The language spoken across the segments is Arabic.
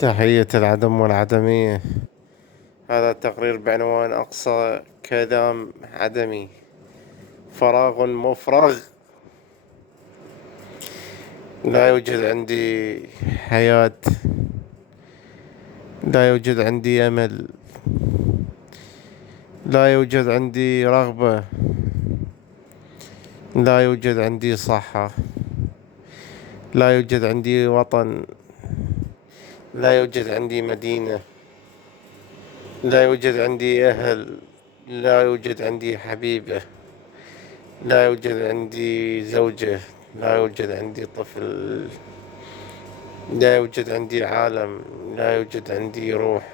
تحية العدم والعدمية. هذا التقرير بعنوان أقصى كلام عدمي، فراغ مفرغ. لا يوجد عندي حياة، لا يوجد عندي أمل، لا يوجد عندي رغبة، لا يوجد عندي صحة، لا يوجد عندي وطن، لا يوجد عندي مدينة، لا يوجد عندي أهل، لا يوجد عندي حبيبة، لا يوجد عندي زوجة، لا يوجد عندي طفل، لا يوجد عندي عالم، لا يوجد عندي روح،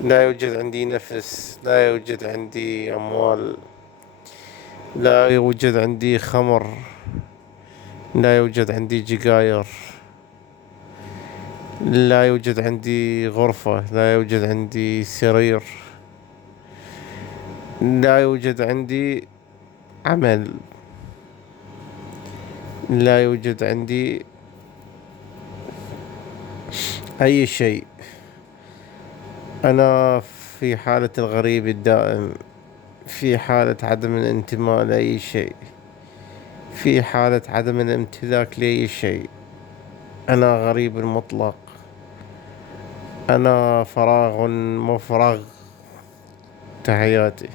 لا يوجد عندي نفس، لا يوجد عندي أموال، لا يوجد عندي خمر، لا يوجد عندي جقاير، لا يوجد عندي غرفة، لا يوجد عندي سرير، لا يوجد عندي عمل، لا يوجد عندي أي شيء. أنا في حالة الغريب الدائم، في حالة عدم الانتماء لأي شيء، في حالة عدم الامتلاك لأي شيء. أنا غريب المطلق، أنا فراغ مفرغ. تحياتي.